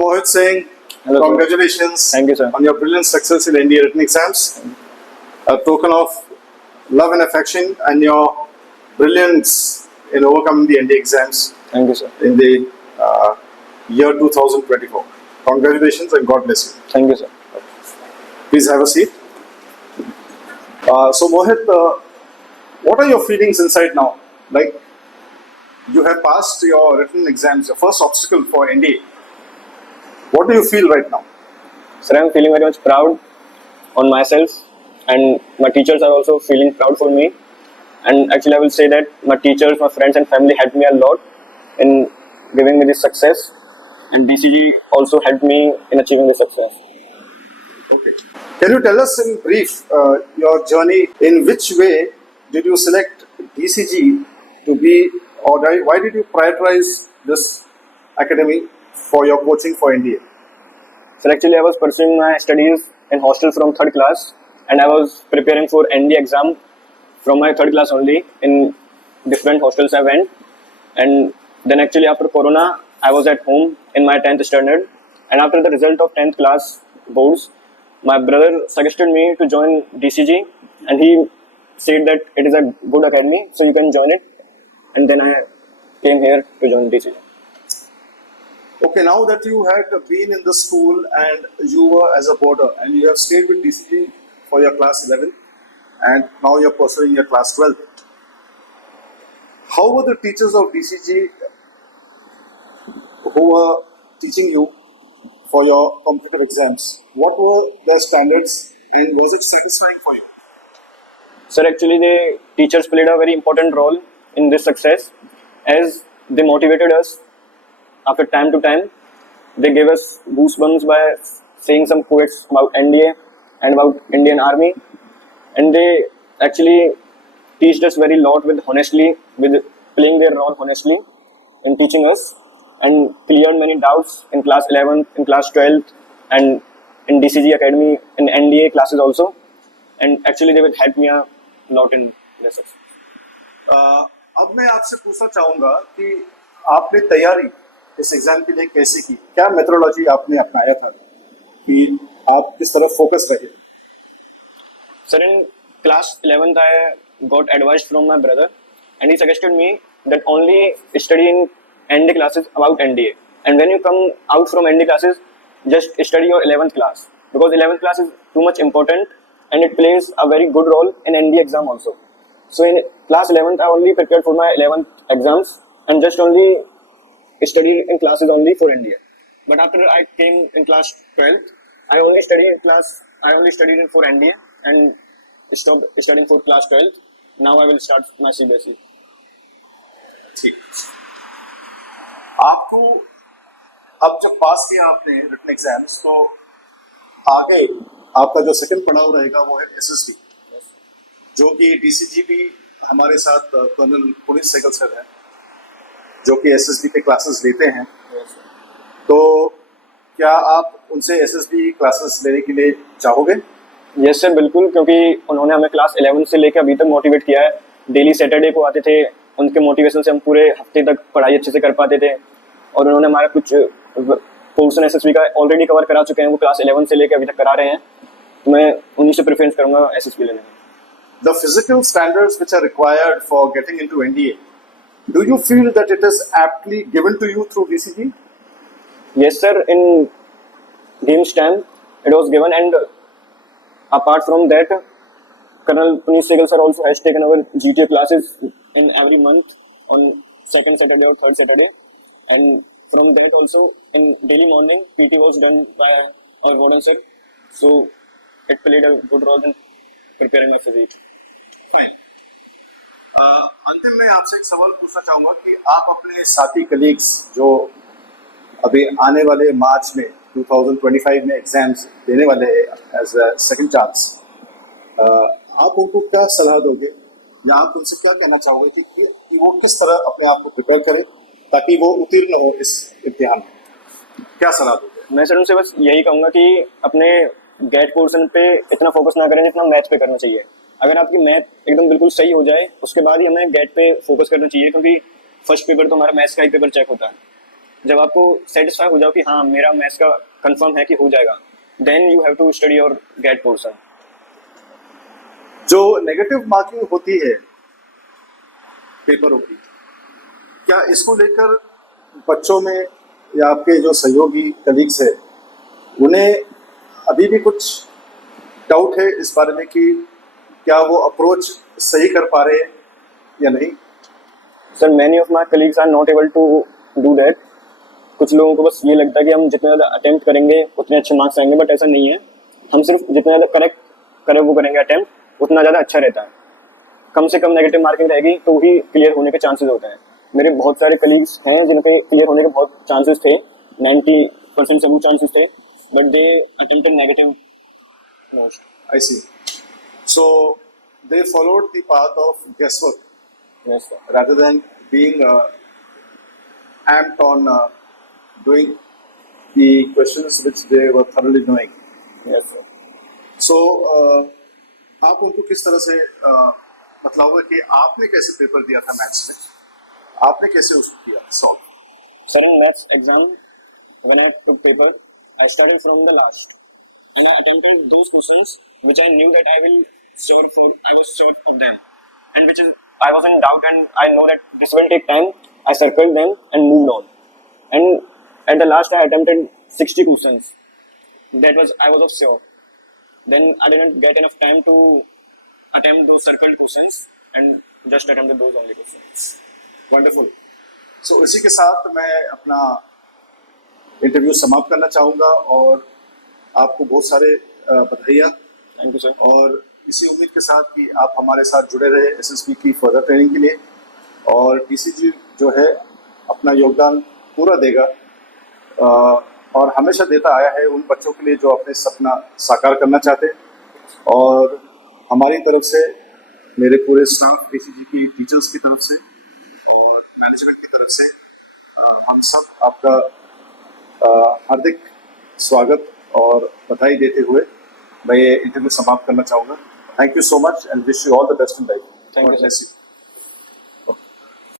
Mohit Singh, Hello, sir. congratulations Thank you, sir. on your brilliant success in NDA written exams. A token of love and affection and your brilliance in overcoming the NDA exams Thank you, sir. in the year 2024. Congratulations and God bless you. Thank you, sir. Please have a seat. So Mohit, what are your feelings inside now? Like, you have passed your written exams, your first obstacle for NDA. What do you feel right now? Sir, I'm feeling very much proud on myself, and my teachers are also feeling proud for me. And actually, I will say that my teachers, my friends, and family helped me a lot in giving me this success. And DCG also helped me in achieving this success. Okay. Can you tell us in brief your journey? In which way did you select DCG to be, or why did you prioritize this academy for your coaching for NDA? So actually, I was pursuing my studies in hostel from third class, and I was preparing for ND exam from my third class only. In different hostels I went, and then actually after Corona, I was at home in my 10th standard, and after the result of 10th class boards, my brother suggested me to join DCG, and he said that it is a good academy, so you can join it, and then I came here to join DCG. Okay, now that you had been in the school and you were as a boarder and you have stayed with DCG for your class 11 and now you're pursuing your class 12, how were the teachers of DCG who were teaching you for your competitive exams? What were their standards and was it satisfying for you? Sir, actually, the teachers played a very important role in this success as they motivated us after time to time. They gave us goosebumps by saying some quotes about NDA and about Indian Army, and they actually teached us very lot with honestly, with playing their role honestly in teaching us, and cleared many doubts in class 11th, in class 12th, and in DCG Academy, in NDA classes also. And actually, they will help me a lot in this success. अब मैं आपसे पूछना चाहूँगा कि आपने तैयारी इस exam के लिए कैसे की? क्या मेथोडोलॉजी आपने अपनाया था कि आप किस तरह फोकस रहे? Sir, in class 11th, I got advice from my brother, and he suggested me that only study in ND classes about NDA. And when you come out from ND classes, just study your 11th class, because 11th class is too much important and it plays a very good role in ND exam also. So in class 11th, I only prepared for my 11th exams and just only studied in classes only for NDA. But after I came in class 12th, I only studied in for NDA and stopped studying for class 12th. Now I will start my CBSE. ठीक। आपको अब जब पास किया आपने written exams तो आगे आपका जो सेकंड पड़ाव रहेगा वो है एसएसबी, जो कि डीसीजी भी हमारे साथ कर्नल पुनीत सहगल सर हैं जो कि एसएसबी के क्लासेस लेते हैं। तो क्या आप उनसे एसएसबी क्लासेस लेने के लिए चाहोगे? यस सर, बिल्कुल, क्योंकि उन्होंने हमें क्लास 11 से लेकर अभी तक मोटिवेट किया है। डेली सैटरडे को आते थे, उनके मोटिवेशन से हम पूरे हफ्ते तक पढ़ाई अच्छे से कर पाते थे, और उन्होंने हमारा कुछ पोर्शन एसएसबी का ऑलरेडी कवर करा चुके हैं, वो क्लास 11 से लेकर अभी तक करा रहे हैं। तो मैं उन्हीं से प्रेफरेंस करूंगा एसएसबी लेने में। The physical standards which are required for getting into NDA, do you feel that it is aptly given to you through DCG? Yes sir, in games time it was given, and apart from that, Colonel Puneet Sehgal sir also has taken our GTA classes in every month on second Saturday or third Saturday, and from that also in daily morning PT was done by our warden sir, so it played a good role in preparing my physique. Fine. अंतिम में आपसे एक सवाल पूछना चाहूंगा कि आप अपने साथी कलीग्स जो अभी आने वाले मार्च में 2025 में एग्जाम्स देने वाले हैं एज अ सेकंड चांस, आप उनको क्या सलाह दोगे या आप उनसे क्या कहना चाहोगे कि वो किस तरह अपने आप को प्रिपेयर करें ताकि वो उत्तीर्ण हो इस इम्तिहान में? क्या सलाह दोगे? मैं सर उनसे बस यही कहूँगा कि अपने गेट पोर्शन पे इतना फोकस ना करें जितना मैथ पे करना चाहिए। अगर आपकी मैथ एकदम बिल्कुल सही हो जाए उसके बाद ही हमें गेट पे फोकस करना चाहिए, क्योंकि फर्स्ट पेपर तो हमारा मैथ्स का ही पेपर चेक होता है। जब आपको सेटिस्फाई हो जाओ कि हाँ मेरा मैथ्स का कंफर्म है कि हो जाएगा, then you have to study और गेट पोर्शन. जो नेगेटिव मार्किंग होती है पेपरों की, क्या इसको लेकर बच्चों में या आपके जो सहयोगी कलीग्स है उन्हें अभी भी कुछ डाउट है इस बारे में कि क्या वो अप्रोच सही कर पा रहे हैं या नहीं? Sir many of my colleagues are not able to do that. कुछ लोगों को बस ये लगता है कि हम जितने ज़्यादा अटेम्प्ट करेंगे उतने अच्छे मार्क्स आएंगे, बट ऐसा नहीं है. हम सिर्फ जितना ज़्यादा करेक्ट करें वो करेंगे अटेम्प्ट, उतना ज़्यादा अच्छा रहता है. कम से कम नेगेटिव मार्किंग रहेगी तो ही क्लियर होने के चांसेस होते हैं. मेरे बहुत सारे कलीग्स हैं जिनके क्लियर होने के बहुत चांसेस थे, 90% सब चांसेस थे, but they attempted negative most. I see. So they followed the path of guesswork yes sir. rather than being amped on doing the questions which they were thoroughly knowing. Yes sir. So आप उनको किस तरह से बतलाओगे कि आपने कैसे paper दिया था मैथ्स में, आपने कैसे उसको किया solve? Sir, in maths exam, when I took paper, I started from the last, and I attempted those questions which I knew that I was sure of them, and I was in doubt, and I know that this will take time. I circled them and moved on, and at the last I attempted 60 questions. I was of sure. Then I didn't get enough time to attempt those circled questions, and just attempted those only questions. Wonderful. So इसी के साथ मैं अपना interview समाप्त करना चाहूँगा और आपको बहुत सारे बधाइयाँ, Thank you, sir. और इसी उम्मीद के साथ कि आप हमारे साथ जुड़े रहे एसएसबी की फर्दर ट्रेनिंग के लिए, और टीसीजी जो है अपना योगदान पूरा देगा और हमेशा देता आया है उन बच्चों के लिए जो अपने सपना साकार करना चाहते हैं. और हमारी तरफ से, मेरे पूरे स्टाफ टीसीजी की टीचर्स की तरफ से और मैनेजमेंट की तरफ से हम सब आपका हार्दिक स्वागत और बधाई देते हुए मैं ये इंटरव्यू समाप्त करना चाहूँगा. Thank you so much and wish you all the best in life. Thank you, sir.